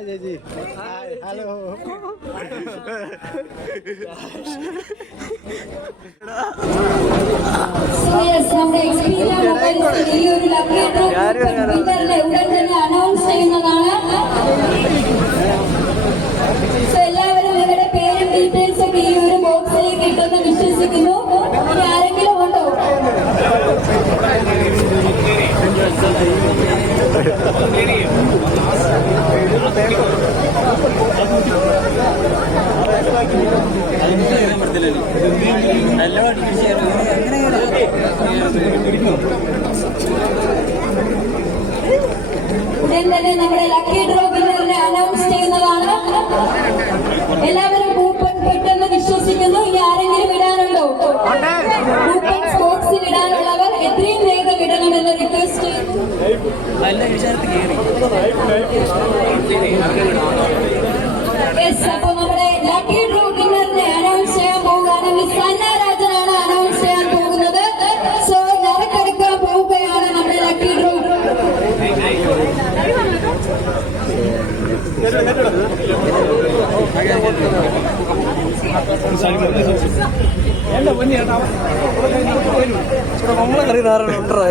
High জেজি hi hello சோயஸ் நம்ம எக்ஸ்பீரியன்ஸ் மொபைல் ஸ்டுடியோவில் அப்டேட் ஆகும் இன்டர்நெட் உடனே ഉടൻ തന്നെ നമ്മുടെ ലക്കി ഡ്രോ വിന്നറിനെ അനൗൺസ് ചെയ്യുന്നതാണ്? എല്ലാവരും കൂപ്പൺ കിട്ടുമെന്ന് വിശ്വസിക്കുന്നു. ഇനി ആരെങ്കിലും ഇടാനുണ്ടോ? കൂപ്പൺ സ്പോർട്സിൽ ഇടാനുള്ളവർ എത്രയും വേഗം ഇടണമെന്ന് റിക്വസ്റ്റ് യെസ് അപ്പോൾ നമ്മുടെ ലക്കി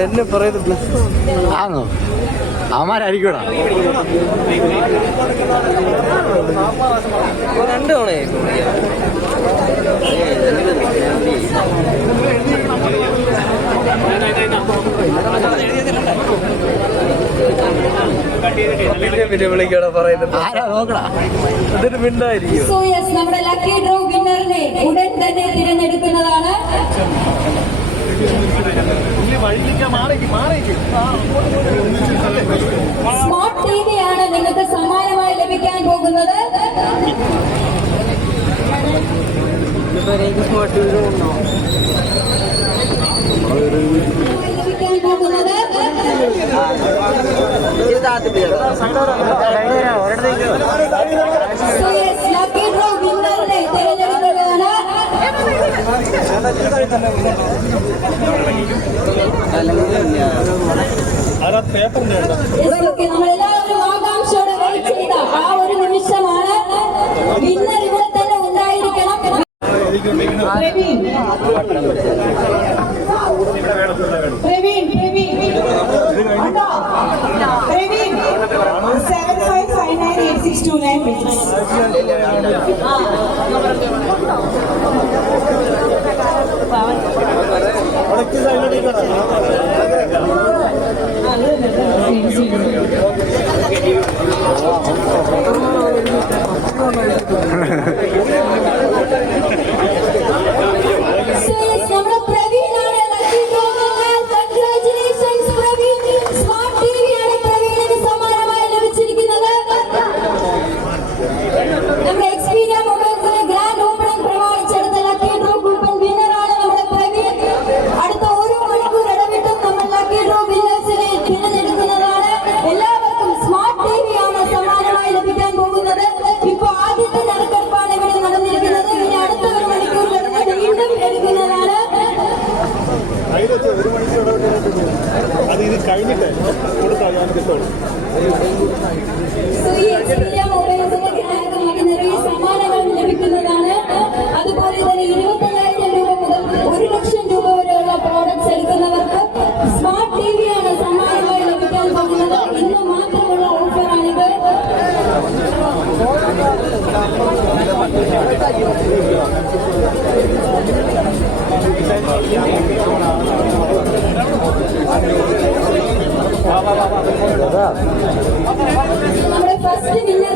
എന്നെ പറയുന്നത് ആണോ അവന്മാരായിരിക്കൂടാ. രണ്ട് തവണയായി പിന്നെ വിളിക്കടാ പറയുന്നത്? എന്നിട്ട് മിണ്ടായിരിക്കും. സോ യെസ് നമ്മുടെ ലക്കി ഡ്രോ വിന്നറിനെ ഉടൻ തന്നെ തിരഞ്ഞെടുക്കുന്നതാണ്. സ്മാർട്ട് ടി വി ആണ് നിങ്ങൾക്ക് സമ്മാനമായി ലഭിക്കാൻ പോകുന്നത്. സ്മാർട്ട് ടി വി ലഭിക്കാൻ ലക്കി ഡ്രോ വിന്നറിനെ തിരഞ്ഞെടുക്കുന്നതാണ് Yes, okay. നമ്മളെല്ലാവരും ആ ഒരു നിമിഷമാണ് winner പ്രവീൺ പ്രവീൺ പ്രവീൺ ഉണ്ടോ? Praveen seven five five nine eight six two nine please 所以，今天我们。നമ്മുടെ first winner